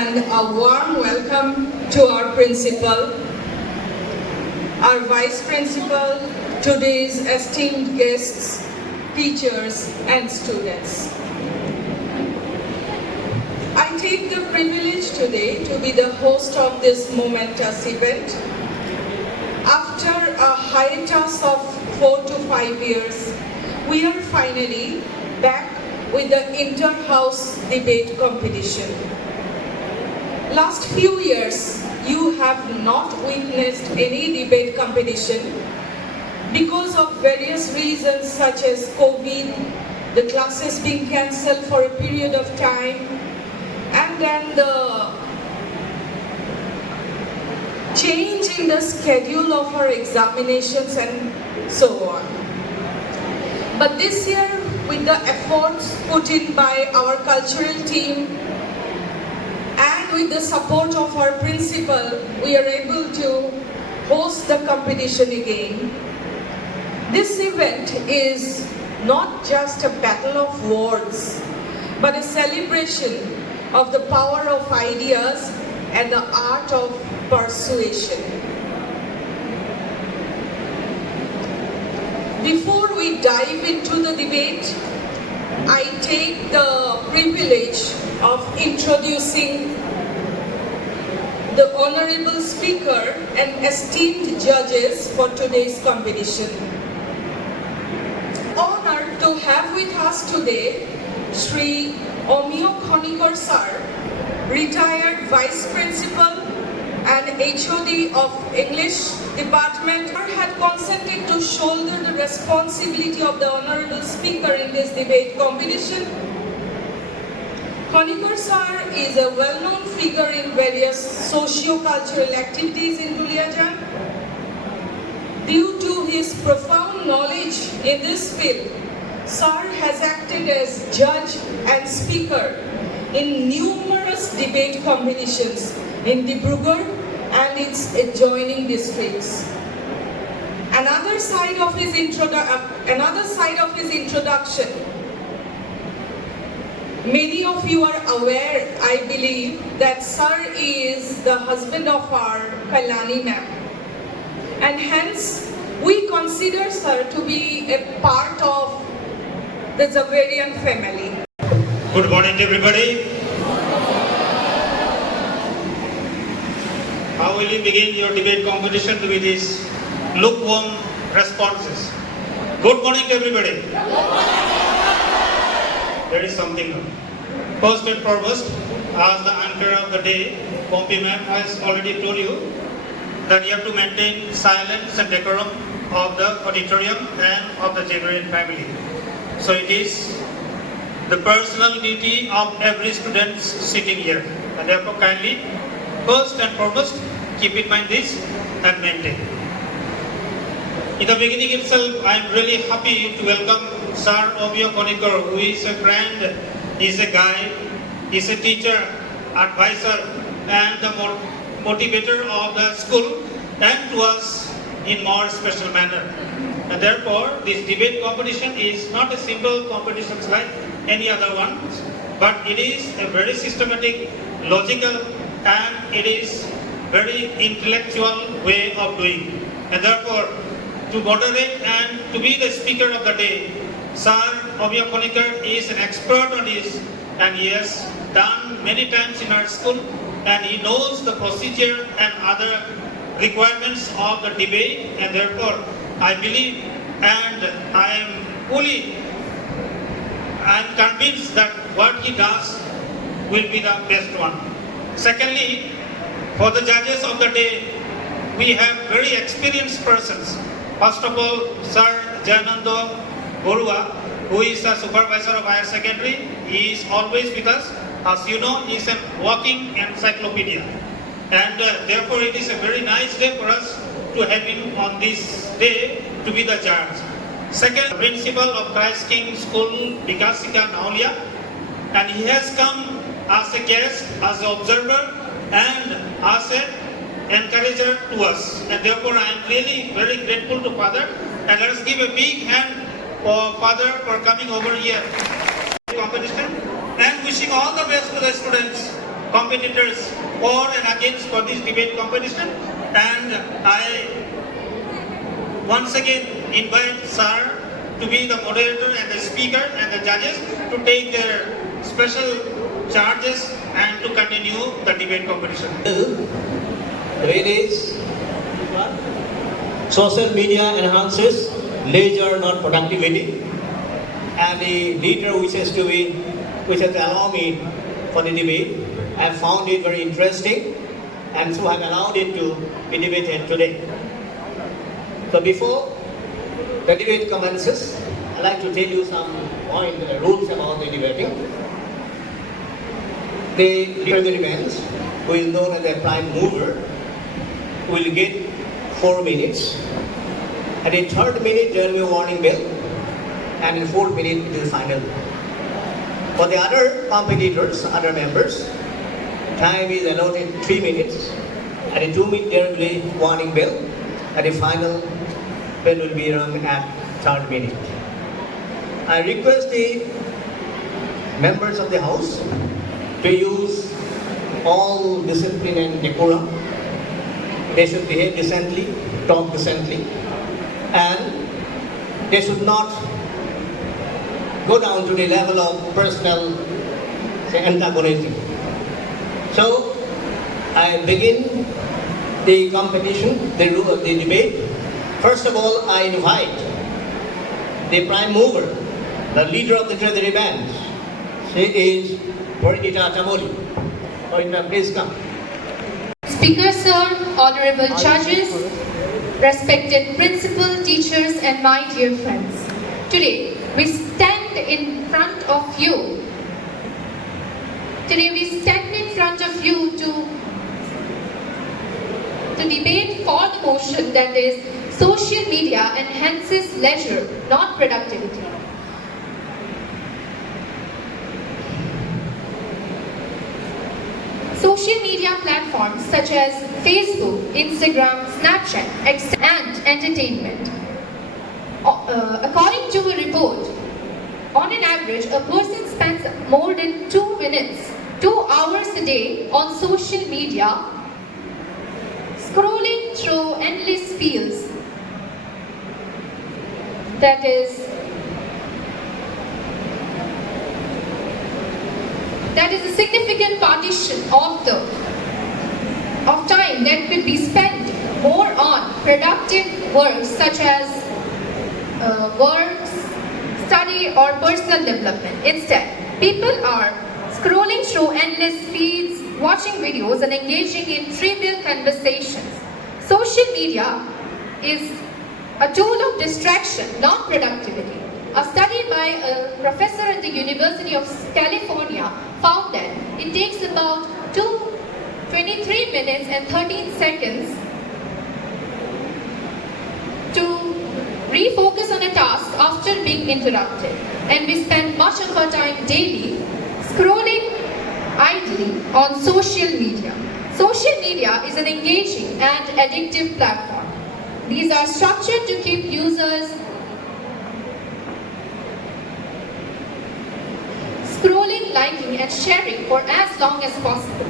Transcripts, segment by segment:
and a warm welcome to our principal, our vice principal, today's esteemed guests, teachers and students. I take the privilege today to be the host of this momentous event. After a hiatus of 4 to 5 years, we are finally back with the inter-house debate competition. Last few years, you have not witnessed any debate competition because of various reasons such as COVID, the classes being cancelled for a period of time, and then the change in the schedule of our examinations and so on. But this year, with the efforts put in by our cultural team and with the support of our principal, we are able to host the competition again. This event is not just a battle of words, but a celebration of the power of ideas and the art of persuasion. Before we dive into the debate, I take the privilege of introducing the honorable speaker and esteemed judges for today's competition. Honored to have with us today Shri Omio Khonikar sir, retired Vice Principal and HOD of English Department, had consented to shoulder the responsibility of the Honorable Speaker in this debate competition. Khonikar sir is a well-known figure in various socio-cultural activities in Duliajan. Due to his profound knowledge in this field, sir has acted as judge and speaker in numerous debate competitions in Dibrugarh and its adjoining districts. Another side of his introduction, many of you are aware, I believe, that sir is the husband of our Kailani ma'am, and hence we consider sir to be a part of the Xaverian family. Good morning, everybody. How will you begin your debate competition with these lukewarm responses? Good morning to everybody. There is something. First and foremost, as the anchor of the day, Pompi ma'am has already told you that you have to maintain silence and decorum of the auditorium and of the Xaverian family. So it is the personal duty of every student sitting here. And therefore kindly, first and foremost, keep in mind this and maintain. In the beginning itself, I am really happy to welcome Sir Omio Khonikar, who is a friend, is a guide, is a teacher, advisor, and the motivator of the school and to us in more special manner. And therefore, this debate competition is not a simple competition like any other one, but it is a very systematic, logical, and it is very intellectual way of doing. And therefore, to moderate and to be the speaker of the day, Sir Omio Khonikar is an expert on this, and he has done many times in our school, and he knows the procedure and other requirements of the debate, and therefore I believe and I am convinced that what he does will be the best one. Secondly, for the judges of the day, we have very experienced persons. First of all, Sir Jayanando Borua, who is the supervisor of higher secondary. He is always with us. As you know, he is a walking encyclopedia. And therefore, it is a very nice day for us to have him on this day to be the judge. Second, principal of Christ King School, Vikasika Naulia. And he has come as a guest, as an observer, and as an encourager to us. And therefore, I am really very grateful to Father. And let us give a big hand for Father for coming over here. Competition and wishing all the best to the students competitors for and against for this debate competition, and I once again invite Sir to be the moderator and the speaker and the judges to take their special charges and to continue the debate competition. The way it is, social media enhances leisure, not productivity, and the leader wishes to allow me for the debate. I have found it very interesting, and so I have allowed it to be debated today. So before the debate commences, I'd like to tell you some rules about the debating. The leader of the debate, who is known as the prime mover, will get 4 minutes. At the 3rd minute, there will be a warning bell, and in the 4th minute, it is final. For the other competitors, other members, time is allotted 3 minutes. At the 2 minutes, there will be a warning bell. At the final bell will be rung at 3rd minute. I request the members of the House to use all discipline and decorum. They should behave decently, talk decently, and they should not go down to the level of personal antagonism. So, I begin the competition, the debate. First of all, I invite the prime mover, the leader of the treasury band. She is Purnita Chamoli. Purnita, please come. Speaker Sir, honorable judges, respected principal, teachers and my dear friends. Today we stand in front of you. To debate for the motion that is social media enhances leisure, not productivity. Social media platforms such as Facebook, Instagram, Snapchat, and entertainment. According to a report, on an average, a person spends more than 2 minutes, 2 hours a day on social media, scrolling through endless feeds. That is a significant partition of time that could be spent more on productive work such as works, study or personal development. Instead, people are scrolling through endless feeds, watching videos and engaging in trivial conversations. Social media is a tool of distraction, not productivity. A study by a professor at the University of California found that it takes about 23 minutes and 13 seconds to refocus on a task after being interrupted. And we spend much of our time daily scrolling idly on social media. Social media is an engaging and addictive platform. These are structured to keep users scrolling, liking and sharing for as long as possible.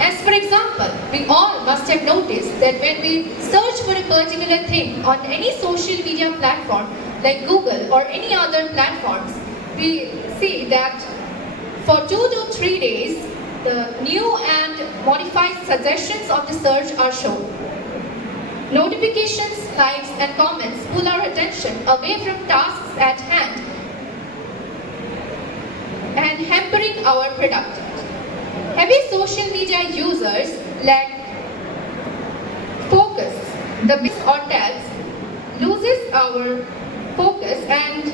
As for example, we all must have noticed that when we search for a particular thing on any social media platform like Google or any other platforms, we see that for 2 to 3 days, the new and modified suggestions of the search are shown. Notifications, likes and comments pull our attention away from tasks at hand and hampering our productivity. Heavy social media users lack focus. The bits or tabs loses our focus and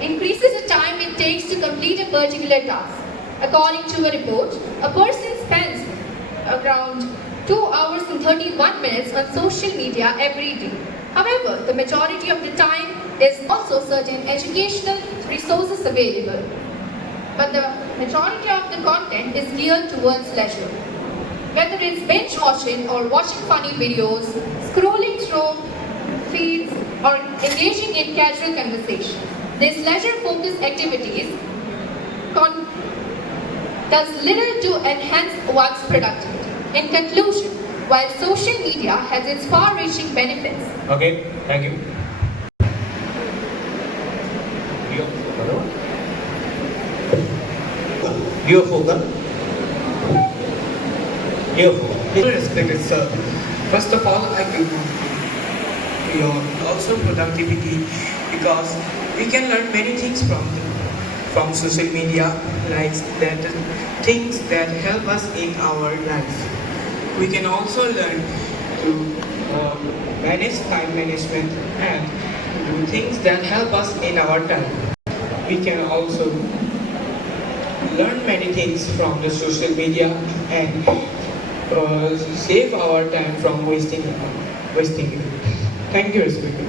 increases the time it takes to complete a particular task. According to a report, a person spends around 2 hours and 31 minutes on social media every day. However, the majority of the time is also certain educational resources available. But the majority of the content is geared towards leisure. Whether it's binge watching or watching funny videos, scrolling through feeds or engaging in casual conversation, these leisure-focused activities does little to enhance one's productivity. In conclusion, while social media has its far-reaching benefits, Okay, thank you. Your focus. Your focus. Respected sir, first of all, I can your also productivity because we can learn many things from social media, like that things that help us in our life. We can also learn to manage time management and do things that help us in our time. We can also learn many things from the social media and save our time from wasting it. Thank you, Speaker.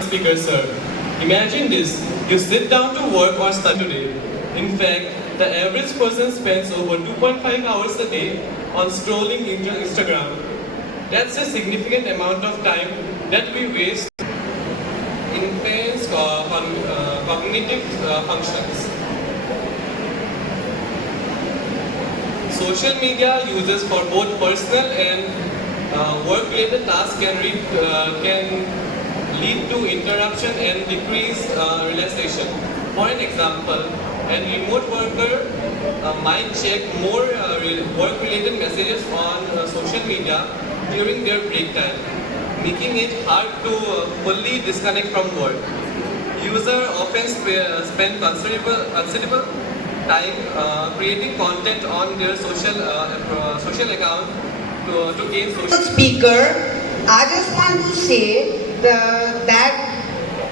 Speaker, sir. Imagine this. You sit down to work or study today. In fact, the average person spends over 2.5 hours a day on scrolling Instagram. That's a significant amount of time that we waste in intense cognitive functions. Social media uses for both personal and work-related tasks can lead to interruption and decreased relaxation. For an example, a remote worker might check more work-related messages on social media during their break time, making it hard to fully disconnect from work. Users often spend considerable time creating content on their social account to gain social. Speaker, I just want to say that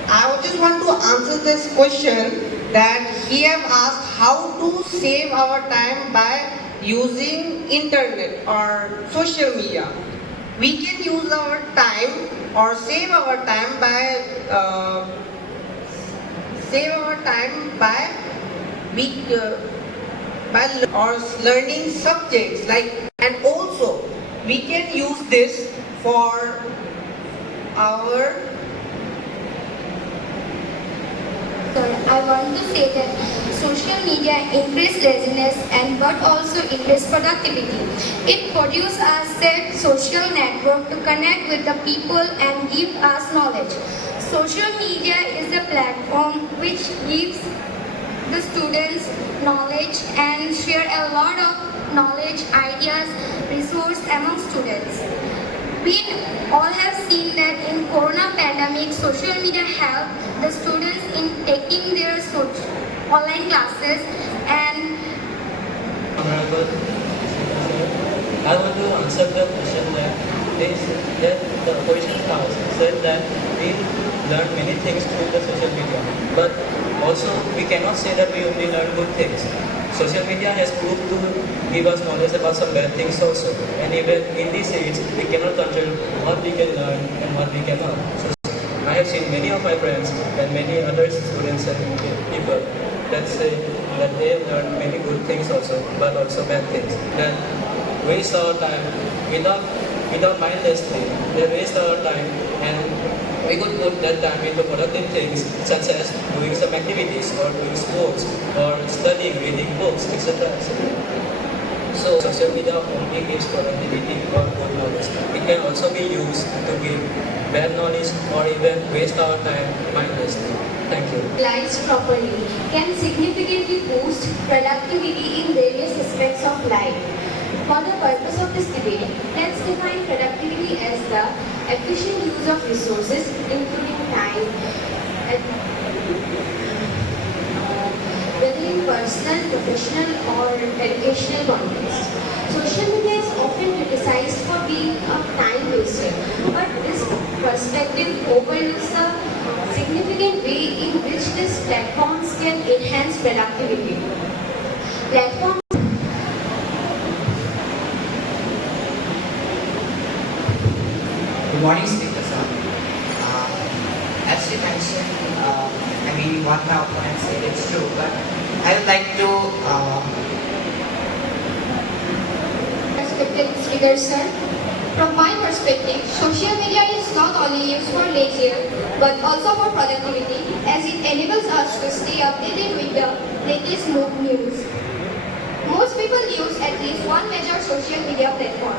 I just want to answer this question that he have asked how to save our time by using internet or social media. We can use our time or save our time by or learning subjects and also we can use this for our. Sir, I want to say that social media increase laziness and but also increase productivity. It produces a set social network to connect with the people and give us knowledge. Social media is a platform which gives the students knowledge and share a lot of knowledge, ideas, resource among students. We all have seen that in Corona pandemic, social media helped the students in taking their online classes and Honorable, I want to answer the question that the opposition house said that we learn many things through the social media, but also we cannot say that we only learn good things. Social media has proved to give us knowledge about some bad things also, and even in this age, we cannot control what we can learn and what we cannot. So I have seen many of my friends and many other students and people that say that they have learned many good things also, but also bad things. That waste our time without mindlessly. They waste our time, and we could put that time into productive things such as doing some activities or doing sports or studying, reading books, etc. So social media only gives productivity or good knowledge. It can also be used to give bad knowledge or even waste our time mindlessly. Thank you. utilized properly can significantly boost productivity in various aspects of life. For the purpose of this debate, let's define productivity as the efficient use of resources, including time, and, whether in personal, professional, or educational context. Social media is often criticized for being a time waster, but this perspective overlooks the significant way in which these platforms can enhance productivity. Platforms Good morning, Speaker sir. As you mentioned, what my opponent said, it's true, but I would like to. respected speaker sir, From my perspective, social media is not only used for leisure but also for productivity as it enables us to stay updated with the latest news. Most people use at least one major social media platform.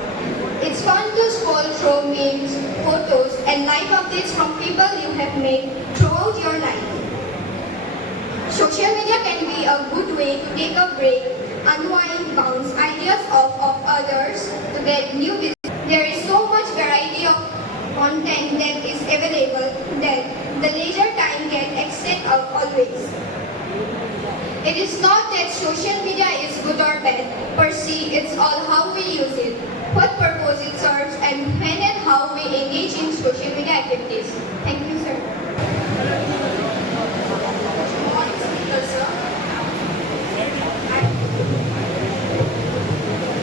It's fun to scroll through memes, photos, and live updates from people you have met throughout your life. Social media can be a good way to take a break, unwind, bounce ideas off of others to get new business. There is so much variety of content that is available that the leisure time can extend always. It is not that social media is good or bad per se, it's all how we use it, what purpose it serves, and when and how we engage in social media activities. Thank you, sir.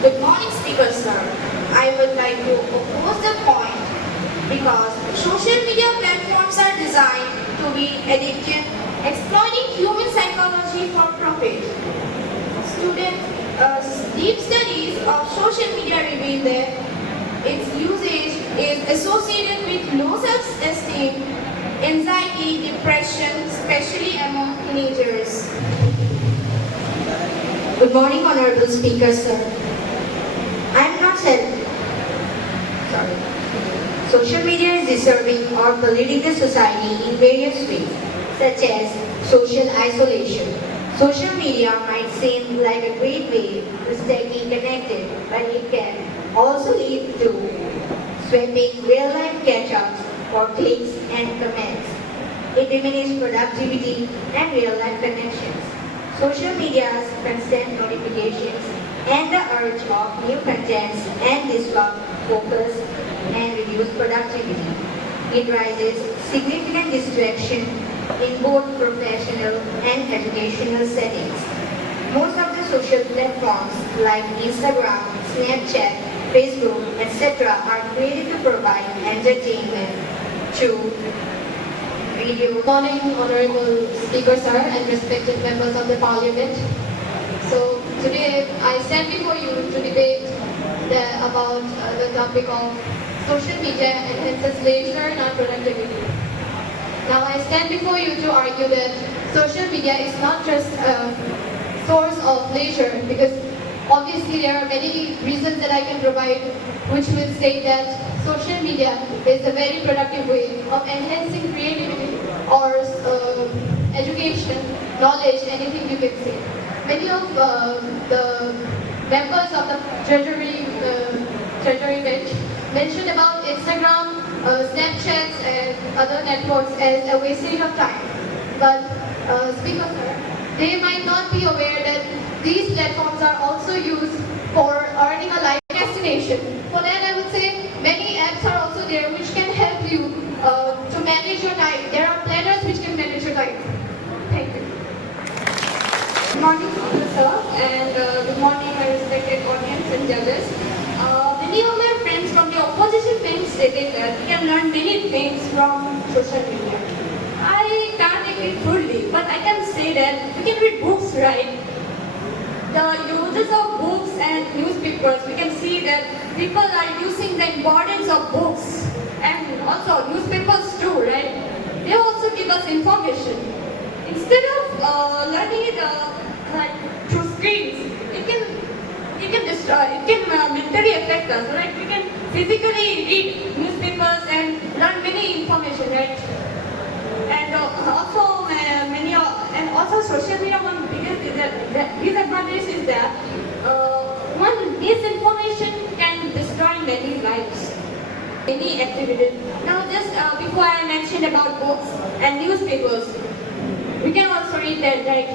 Good morning, speaker sir. I would like to oppose the point because social media platforms are designed to be addictive, exploiting human psychology for profit. Deep studies of social media reveal that its usage is associated with low self-esteem, anxiety, depression, especially among teenagers. Good morning, honorable speaker, sir. I am not sorry. Social media is disturbing or polluting the society in various ways, such as social isolation. Social media might seem like a great way to stay connected, but it can also lead to swapping real-life catch-ups for clicks and comments. It diminishes productivity and real-life connections. Social media's constant notifications and the urge of new contents and disrupt focus and reduce productivity. It raises significant distraction in both professional and educational settings. Most of the social platforms like Instagram, Snapchat, Facebook, etc. are created to provide entertainment through video. Good morning, honorable speaker sir and respected members of the parliament. So today I stand before you to debate about the topic of social media enhances leisure and productivity. Now I stand before you to argue that social media is not just a source of leisure, because obviously there are many reasons that I can provide which will state that social media is a very productive way of enhancing creativity or education, knowledge, anything you can say. Many of the members of the treasury bench mentioned about Instagram, Snapchat and other networks as a wastage of time. But speaker sir, they might not be aware that these platforms are also used for earning a life destination. For that I would say many apps are also there which can help you to manage your time. There are planners which can manage your time. Thank you. Good morning, sir, and good morning, my respected audience and judges. Many of my friends from the opposition bench stated that we can learn many things from social media. I can't agree fully, but I can say that we can read books, right? The uses of books and newspapers, we can see that people are using the importance of books and also newspapers too, right? They also give us information. Instead of learning it like through screens, it can destroy, it can mentally affect us, right? We can physically read newspapers and learn many information, right? And also social media, one biggest disadvantage is that one misinformation can destroy many lives, many activities. Now just before I mentioned about books and newspapers, we can also read that, right?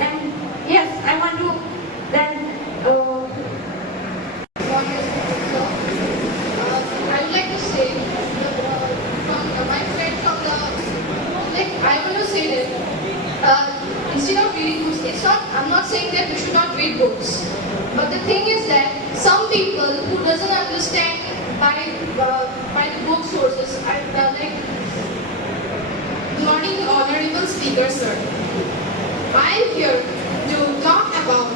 And yes, I want to then I would like to say from my friend from the I want to say that instead of reading books, I'm not saying that we should not read books, but the thing is that some people who doesn't understand by the book sources are like. Good morning, honorable speaker sir. I am here to talk about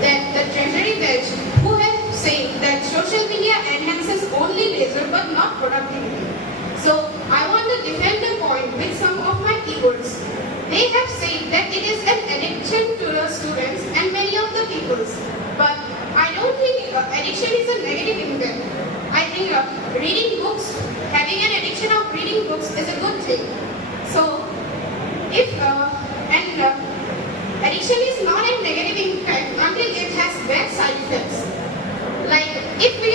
that the treasury bench who have said that social media enhances only leisure but not productivity. So I want to defend the point with some of my keywords. They have said that it is an addiction to the students and many of the peoples. But I don't think addiction is a negative impact. I think reading books, having an addiction of reading books is a good thing. So if addiction is not a negative impact until it has bad side effects. Like if we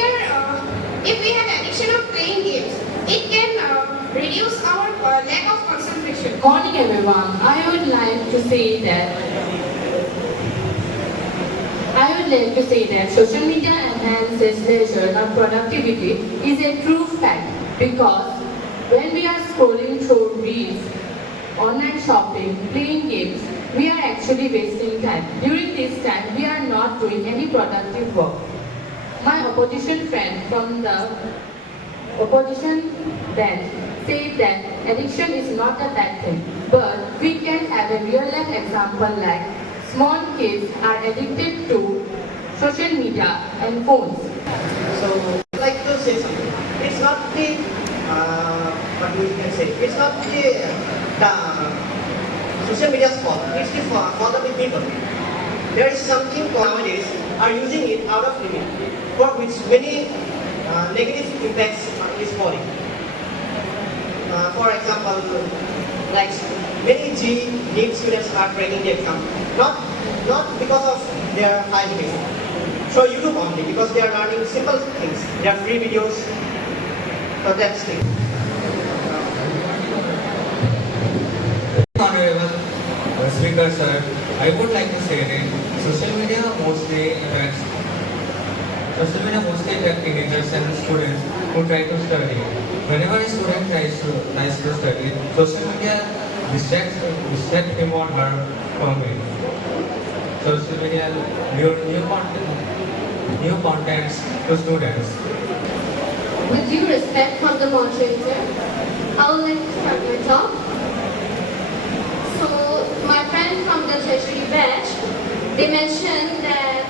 have addiction of playing games, it can reduce our lack of concentration. Good morning everyone. I would like to say that social media enhances leisure or productivity is a true fact because when we are scrolling through reels, online shopping, playing games, we are actually wasting time. During this time, we are not doing any productive work. My opposition friend from the opposition bench said that addiction is not a bad thing, but we can have a real life example like small kids are addicted to social media and phones. So, I'd like to say something. It's not the, what we can say, it's not the social media's fault. It's the fault of the people. There is something nowadays are using it out of limit, for which many negative impacts is falling. For example, like many NEET students are breaking the exam, not because of their high grades. So YouTube only, because they are learning simple things. There are free videos. So that's it. Honorable Speaker Sir, I would like to say that social media mostly affects teenagers and students who try to study. Whenever a student tries to study, social media distracts him or her from it. Social media new contents to students. With due respect for the moderator, I would like to start my talk. So, my friend from the tertiary batch, they mentioned that,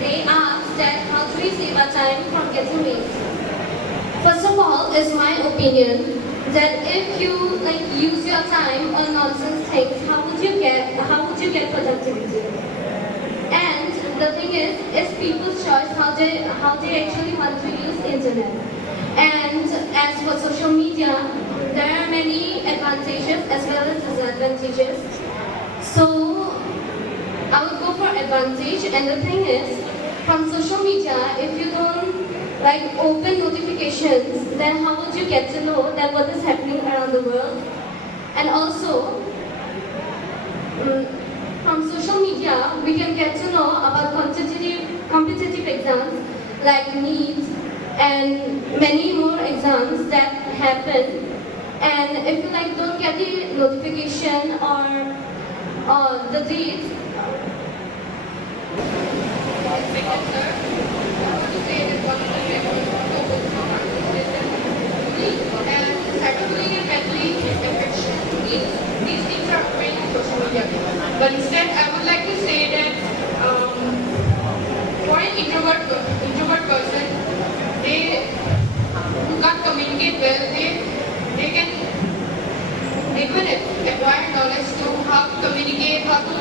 they asked that how do we save our time from getting waste. First of all, is my opinion that if you use your time on nonsense things, how would you get productivity? And the thing is, it's people's choice how they actually want to use the internet. And as for social media, there are many advantages as well as disadvantages. So I would go for advantage. And the thing is, from social media, if you don't open notifications, then how would you get to know that what is happening around the world? And also, from social media, we can get to know about competitive exams like NEET and many more exams that happen. And if you don't get the notification or the dates, and cyberbullying and mentally infection. These things are occurring in social media. But instead, I would like to say that for an introvert person, who can't communicate well, they can acquire knowledge to how to communicate, how to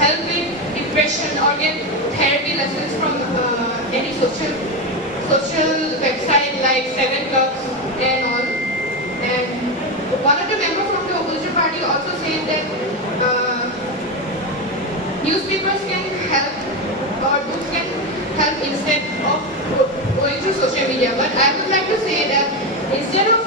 help with depression or get therapy lessons from any social website like 7 Clubs and all. And one of the members from the opposition party also said that newspapers can help or books can help instead of going through social media. But I would like to say that instead of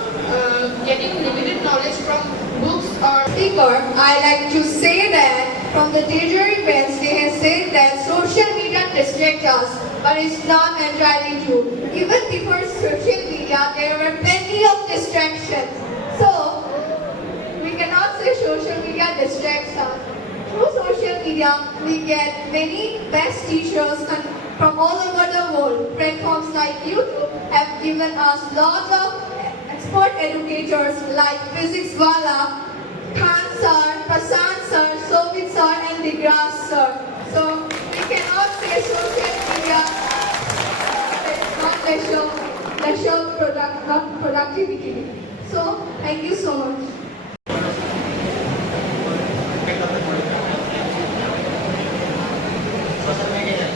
getting limited knowledge from books or speaker, I like to say that from the tertiary bench they have said that social media distracts us, but it's not entirely true. Even before social media, there were plenty of distractions. So, we cannot say social media distracts us. Through social media, we get many best teachers from all over the world. Platforms like YouTube have given us lots of expert educators like Physics Wala, Khan sir, Prasant sir, Sovit sir and Digras sir. So we cannot say social media media is not not productivity. So, thank you so much. Social media.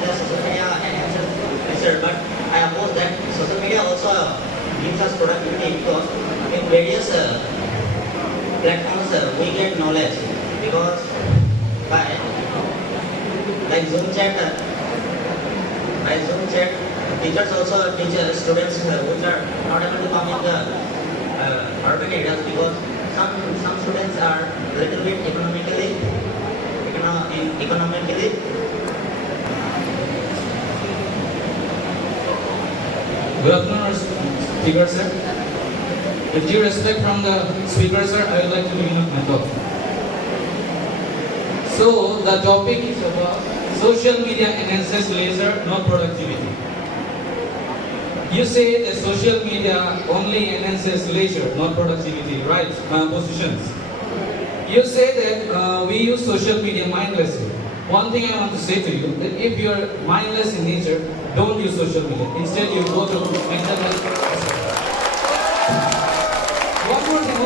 Social media enhances research, but I oppose that social media also gives us productivity because in various platforms we get knowledge because by like Zoom chat, teachers also teach students which are not able to come in the urban areas because some students are little bit economically. Good afternoon, speaker sir. With due respect from the speaker sir, I would like to begin my talk. So the topic is about social media enhances leisure, not productivity. You say that social media only enhances leisure, not productivity, right? Positions. You say that we use social media mindlessly. One thing I want to say to you, that if you are mindless in nature, don't use social media. Instead, you go to mental health. One more thing.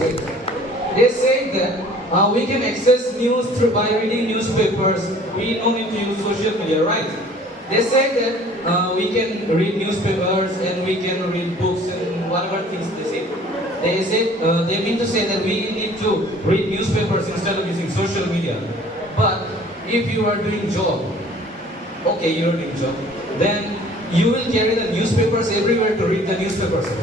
Wait. They say that we can access news by reading newspapers. We don't need to use social media, right? They say that we can read newspapers and we can read books and whatever things they say. They mean to say that we need to read newspapers instead of using social media. But if you are doing job, okay, you are doing job, then you will carry the newspapers everywhere to read the newspapers. If you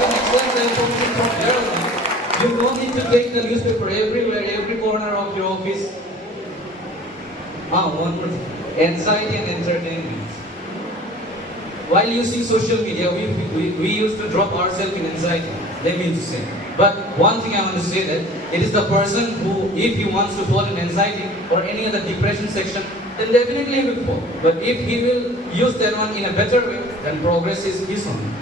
can access the information from there only. You don't need to take the newspaper everywhere, every corner of your office. One more thing. Anxiety and entertainment. While using social media, we used to drop ourselves in anxiety. They mean to say. But one thing I want to say that it is the person who, if he wants to fall in anxiety or any other depression section, then definitely he will fall. But if he will use that one in a better way, then progress is his own.